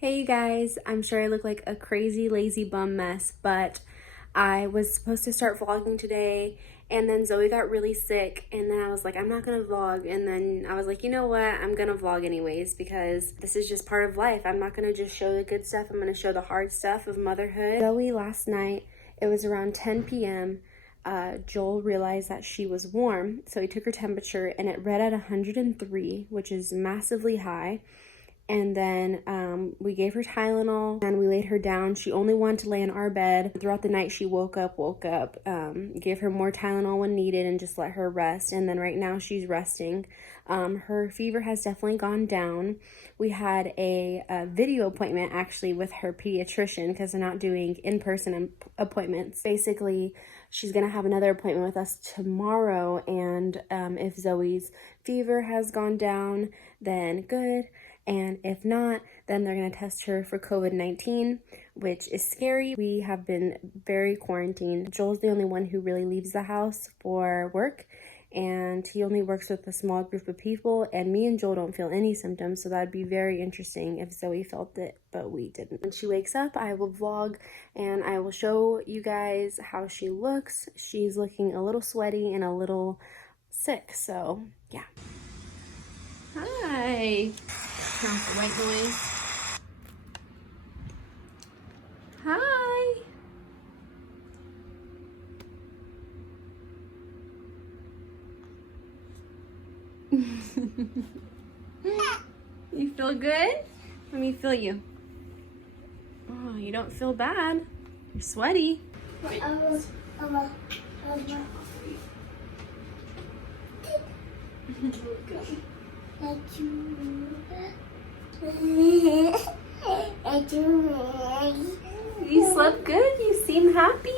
Hey you guys, I'm sure I look like a crazy lazy bum mess, but I was supposed to start vlogging today and then Zoe got really sick and then I was like, I'm not gonna vlog, and then I was like, you know what, I'm gonna vlog anyways because this is just part of life. I'm not gonna just show the good stuff, I'm gonna show the hard stuff of motherhood. Zoe last night, it was around 10 p.m. Joel realized that she was warm, so he took her temperature and it read at 103, which is massively high. And then we gave her Tylenol and we laid her down. She only wanted to lay in our bed. Throughout the night, she woke up, gave her more Tylenol when needed and just let her rest. And then right now she's resting. Her fever has definitely gone down. We had a video appointment actually with her pediatrician because they're not doing in-person appointments. Basically, she's gonna have another appointment with us tomorrow. And if Zoe's fever has gone down, then good. And if not, then they're going to test her for COVID-19, which is scary. We have been very quarantined. Joel's the only one who really leaves the house for work, and he only works with a small group of people, and me and Joel don't feel any symptoms, so that'd be very interesting if Zoe felt it, but we didn't. When she wakes up, I will vlog, and I will show you guys how she looks. She's looking a little sweaty and a little sick, so yeah. Hi. Turn off the white noise. Hi. You feel good? Let me feel you. Oh, you don't feel bad. You're sweaty. You slept good? You seem happy?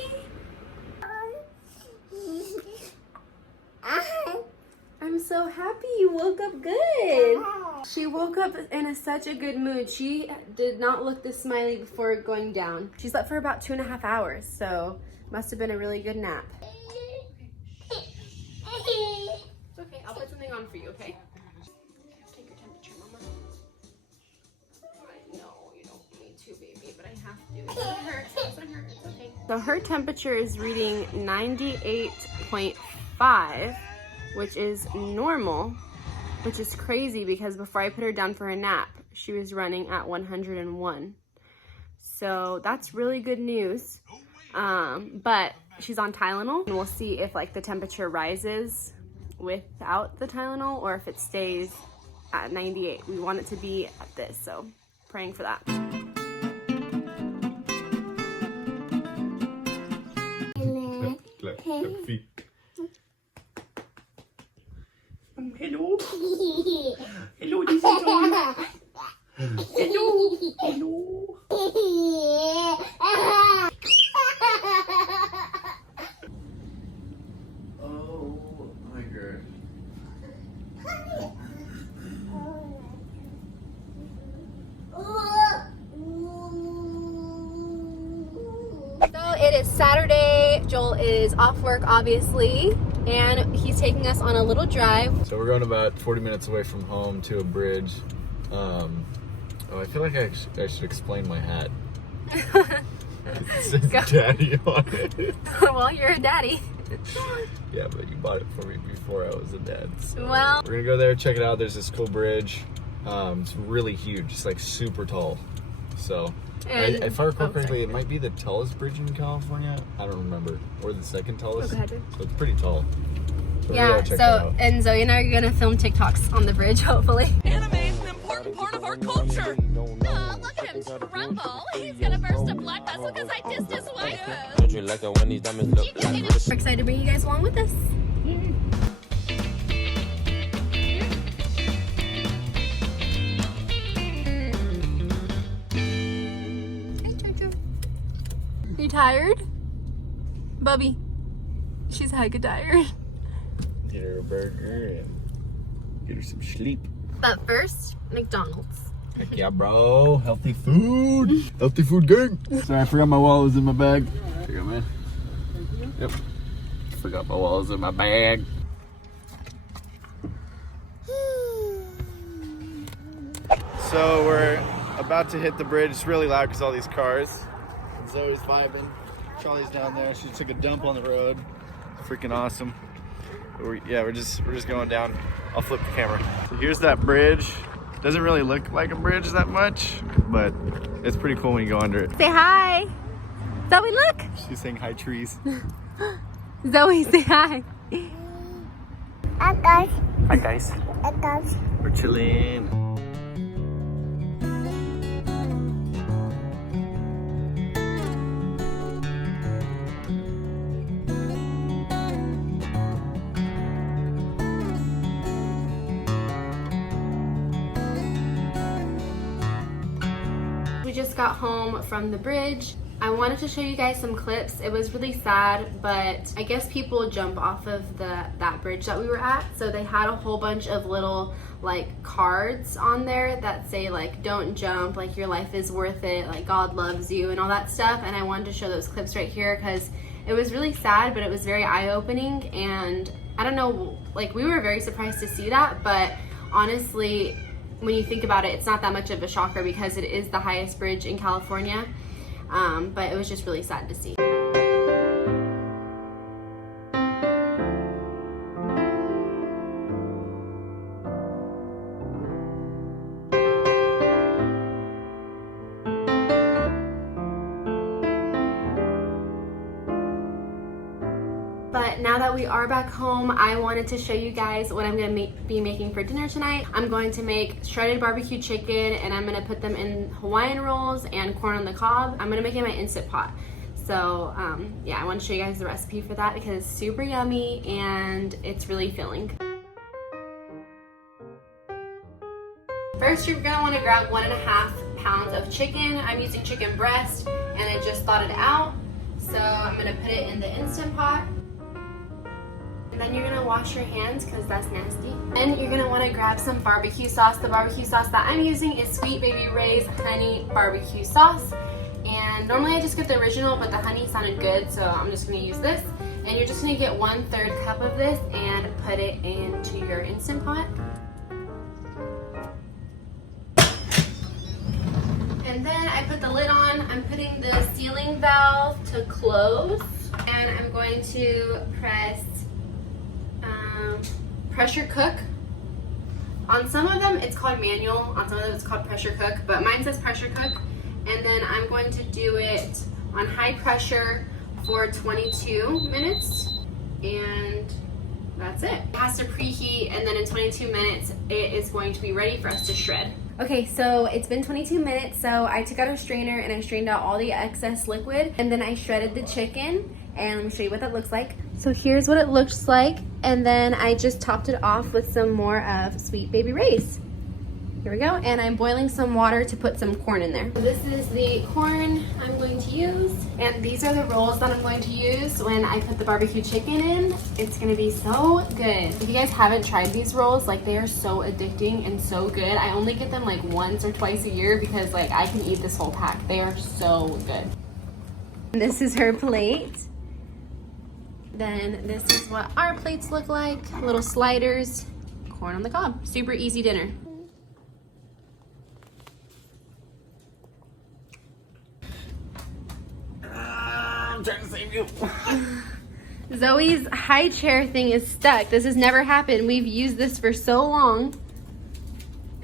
I'm so happy you woke up good. She woke up in such a good mood. She did not look this smiley before going down. She slept for about 2.5 hours, so must have been a really good nap. It's okay, I'll put something on for you, okay? Take your temperature, Mama. I know you don't need to, baby, but I have to. It doesn't hurt. It doesn't hurt. It's okay. So her temperature is reading 98.5, which is normal, which is crazy because before I put her down for a nap, she was running at 101. So that's really good news. But she's on Tylenol, and we'll see if like the temperature rises without the Tylenol or if it stays at 98. We want it to be at this, so praying for that. Left feet. Hello. Hello, this is all. Hello. Hello. Oh my God. So it is Saturday. Joel is off work, obviously, and he's taking us on a little drive. So we're going about 40 minutes away from home to a bridge. I feel like I should explain my hat. It says daddy on it. Well, you're a daddy. Yeah, but you bought it for me before I was a dad. So Well, we're gonna go there, check it out. There's this cool bridge. It's really huge. It's like super tall. So if I recall correctly, it might be the tallest bridge in California. I don't remember. Or the second tallest. Okay. So it's pretty tall. So yeah, so, and Zoe and I are gonna film TikToks on the bridge, hopefully. Anime is an important part of our culture. Oh, look at him tremble. He's gonna burst a blood vessel because I dissed his wife. We're excited to bring you guys along with us. Hey, Jojo. You tired? Bubby. She's hecka tired. Get her a burger and get her some sleep. But first, McDonald's. Heck yeah, bro. Healthy food. Healthy food gang. Sorry, I forgot my wallet was in my bag. Here you go, man. Yep. Forgot my wallet was in my bag. So we're about to hit the bridge. It's really loud because all these cars. Zoe's vibing. Charlie's down there. She took a dump on the road. Freaking awesome. We're just going down. I'll flip the camera. So here's that bridge. Doesn't really look like a bridge that much, but it's pretty cool when you go under it. Say hi. Zoe, look. She's saying hi, trees. Zoe, say hi. Hi, guys. We're chilling. We just got home from the bridge. I wanted to show you guys some clips. It was really sad, but I guess people jump off of that bridge that we were at. So they had a whole bunch of little like cards on there that say like, don't jump, like your life is worth it, like God loves you and all that stuff. And I wanted to show those clips right here because it was really sad, but it was very eye-opening. And I don't know, like we were very surprised to see that, but honestly, when you think about it, it's not that much of a shocker because it is the highest bridge in California. But it was just really sad to see. But now that we are back home, I wanted to show you guys what I'm gonna be making for dinner tonight. I'm going to make shredded barbecue chicken and I'm gonna put them in Hawaiian rolls and corn on the cob. I'm gonna make it in my Instant Pot. So yeah, I want to show you guys the recipe for that because it's super yummy and it's really filling. First, you're gonna want to grab 1.5 pounds of chicken. I'm using chicken breast and I just thawed it out. So I'm gonna put it in the Instant Pot. And then you're gonna wash your hands because that's nasty. And you're gonna wanna grab some barbecue sauce. The barbecue sauce that I'm using is Sweet Baby Ray's honey barbecue sauce. And normally I just get the original, but the honey sounded good, so I'm just gonna use this. And you're just gonna get 1/3 cup of this and put it into your Instant Pot. And then I put the lid on. I'm putting the sealing valve to close. And I'm going to press pressure cook. On some of them it's called manual, on some of them it's called pressure cook, but mine says pressure cook. And then I'm going to do it on high pressure for 22 minutes and that's it. It has to preheat and then in 22 minutes it is going to be ready for us to shred. Okay, so it's been 22 minutes, so I took out a strainer and I strained out all the excess liquid and then I shredded the chicken and let me show you what that looks like. So here's what it looks like and then I just topped it off with some more of Sweet Baby Ray's. Here we go, and I'm boiling some water to put some corn in there. So this is the corn I'm going to use, and these are the rolls that I'm going to use when I put the barbecue chicken in. It's gonna be so good. If you guys haven't tried these rolls, like they are so addicting and so good. I only get them like once or twice a year because like I can eat this whole pack. They are so good. This is her plate. Then this is what our plates look like. Little sliders, corn on the cob. Super easy dinner. I'm trying to save you. Zoe's high chair thing is stuck. This has never happened. We've used this for so long.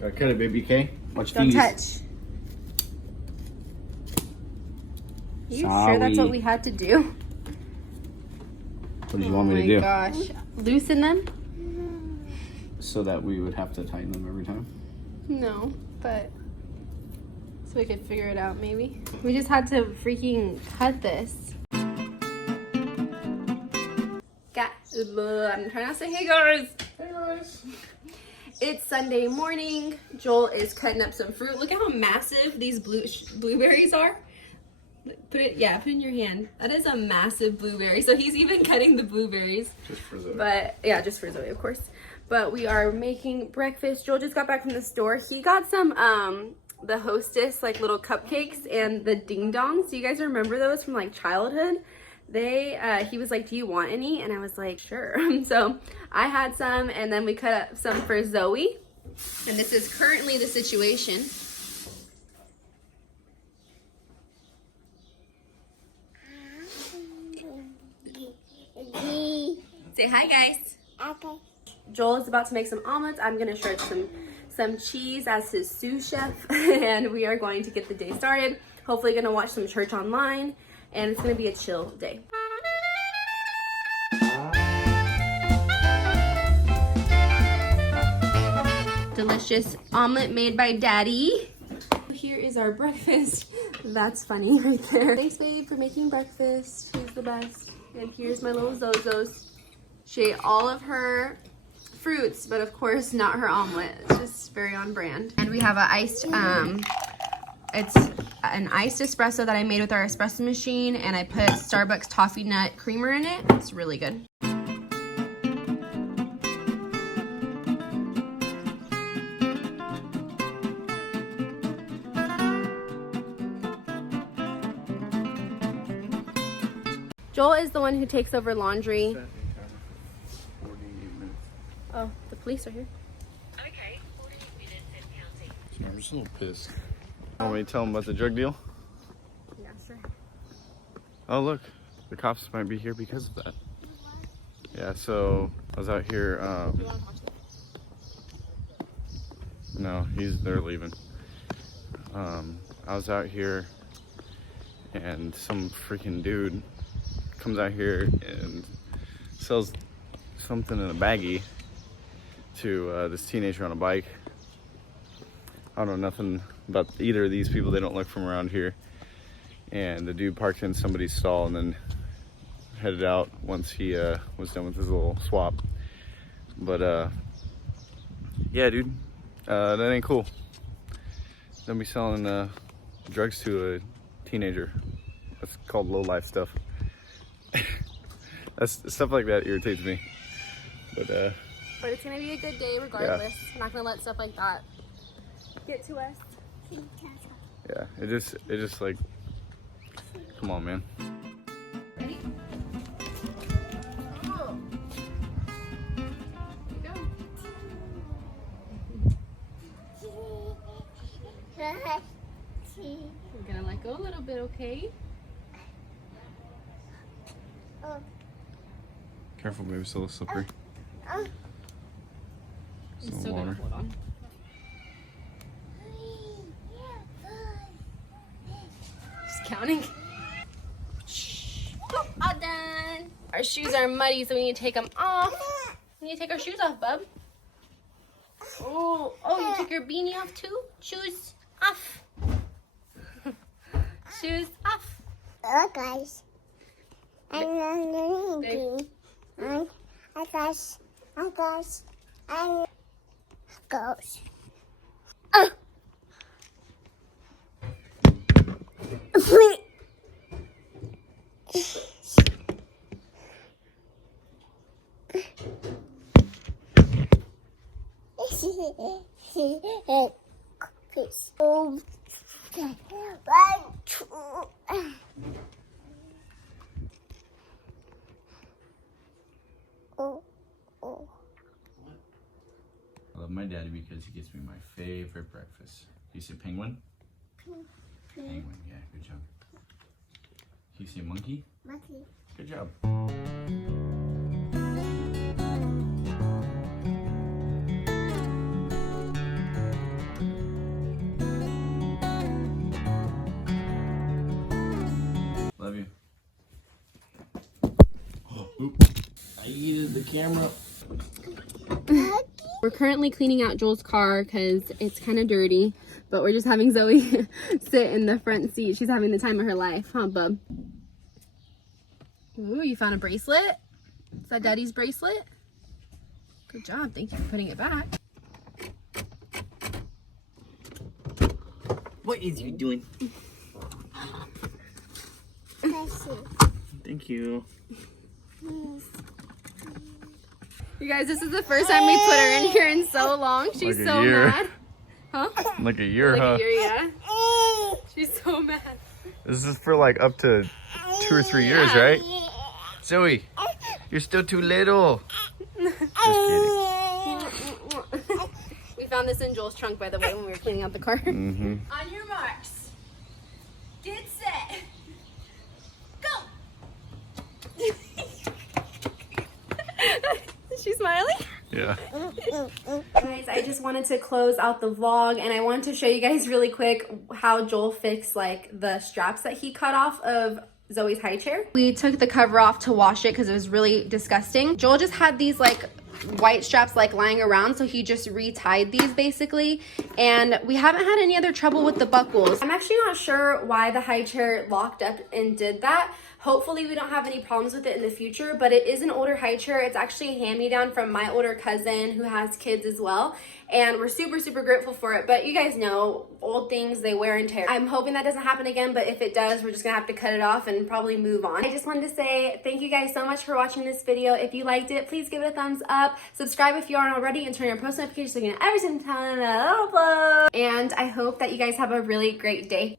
Gotta cut it, baby, okay? Watch Don't these. touch. You sure that's what we had to do? What did you want me to do? Oh my gosh. Loosen them? So that we would have to tighten them every time? No, but so we could figure it out maybe. We just had to freaking cut this. I'm trying not to say hey guys. Hey guys. It's Sunday morning. Joel is cutting up some fruit. Look at how massive these blueberries are. Put it in your hand. That is a massive blueberry. So he's even cutting the blueberries. Just for Zoe. But yeah, just for Zoe, of course. But we are making breakfast. Joel just got back from the store. He got some the Hostess like little cupcakes and the ding dongs. Do you guys remember those from like childhood? He was like, do you want any? And I was like, sure. So I had some and then we cut up some for Zoe. And this is currently the situation. Say hi, guys. Okay. Joel is about to make some omelets. I'm gonna shred some cheese as his sous chef, and we are going to get the day started. Hopefully gonna watch some church online, and it's gonna be a chill day. Delicious omelet made by Daddy. Here is our breakfast. That's funny right there. Thanks, babe, for making breakfast. She's the best. And here's my little Zozos. She ate all of her fruits, but of course not her omelet. It's just very on brand. And we have a iced, it's an iced espresso that I made with our espresso machine, and I put Starbucks toffee nut creamer in it. It's really good. Joel is the one who takes over laundry. Oh, the police are here. Okay, 48 minutes and counting. I'm just a little pissed. Want me to tell them about the drug deal? Yeah, sure. Oh, look. The cops might be here because of that. Yeah, so I was out here. No, they're leaving. I was out here and some freaking dude comes out here and sells something in a baggie to this teenager on a bike. I don't know nothing about either of these people. They don't look from around here. And the dude parked in somebody's stall and then headed out once he was done with his little swap. But yeah, dude, that ain't cool. Don't be selling drugs to a teenager. That's called low life stuff. Stuff like that irritates me. But it's gonna be a good day regardless. Yeah. I'm not gonna let stuff like that get to us. Yeah, it just like, come on, man. Ready? Oh. Here you go. We're gonna let go a little bit, okay? Careful, baby, it's a little slippery. I'm still gonna hold on. Just counting. Oh, all done. Our shoes are muddy, so we need to take them off. We need to take our shoes off, bub. Oh, you took your beanie off too? Shoes off. Shoes off. Hello, guys. I'm goes. Oh. I love my daddy because he gets me my favorite breakfast. You say penguin? Penguin, yeah, good job. You say monkey? Monkey. Good job. Love you. I yeeted the camera. We're currently cleaning out Joel's car because it's kind of dirty, but we're just having Zoe sit in the front seat. She's having the time of her life, huh, bub? Ooh, you found a bracelet? Is that Daddy's bracelet? Good job. Thank you for putting it back. What is you doing? Thank you. You guys, this is the first time we put her in here in so long. She's like so mad. Huh? Like a year, like huh? A year, yeah. She's so mad. This is for like up to 2 or 3 years, right? Zoe, you're still too little. Just kidding. We found this in Joel's trunk, by the way, when we were cleaning out the car. Mm-hmm. On your marks. Get set. Go. She's smiling. Yeah. Guys, I just wanted to close out the vlog, and I wanted to show you guys really quick how Joel fixed like the straps that he cut off of Zoe's high chair. We took the cover off to wash it because it was really disgusting. Joel just had these like white straps like lying around, so he just retied these basically, and we haven't had any other trouble with the buckles. I'm actually not sure why the high chair locked up and did that. Hopefully we don't have any problems with it in the future, but it is an older high chair. It's actually a hand-me-down from my older cousin who has kids as well, and we're super grateful for it. But you guys know, old things, they wear and tear. I'm hoping that doesn't happen again, but if it does, we're just gonna have to cut it off and probably move on. I just wanted to say thank you guys so much for watching this video. If you liked it, please give it a thumbs up, subscribe if you aren't already, and turn on your post notifications so you can get every single time that I upload. And I hope that you guys have a really great day.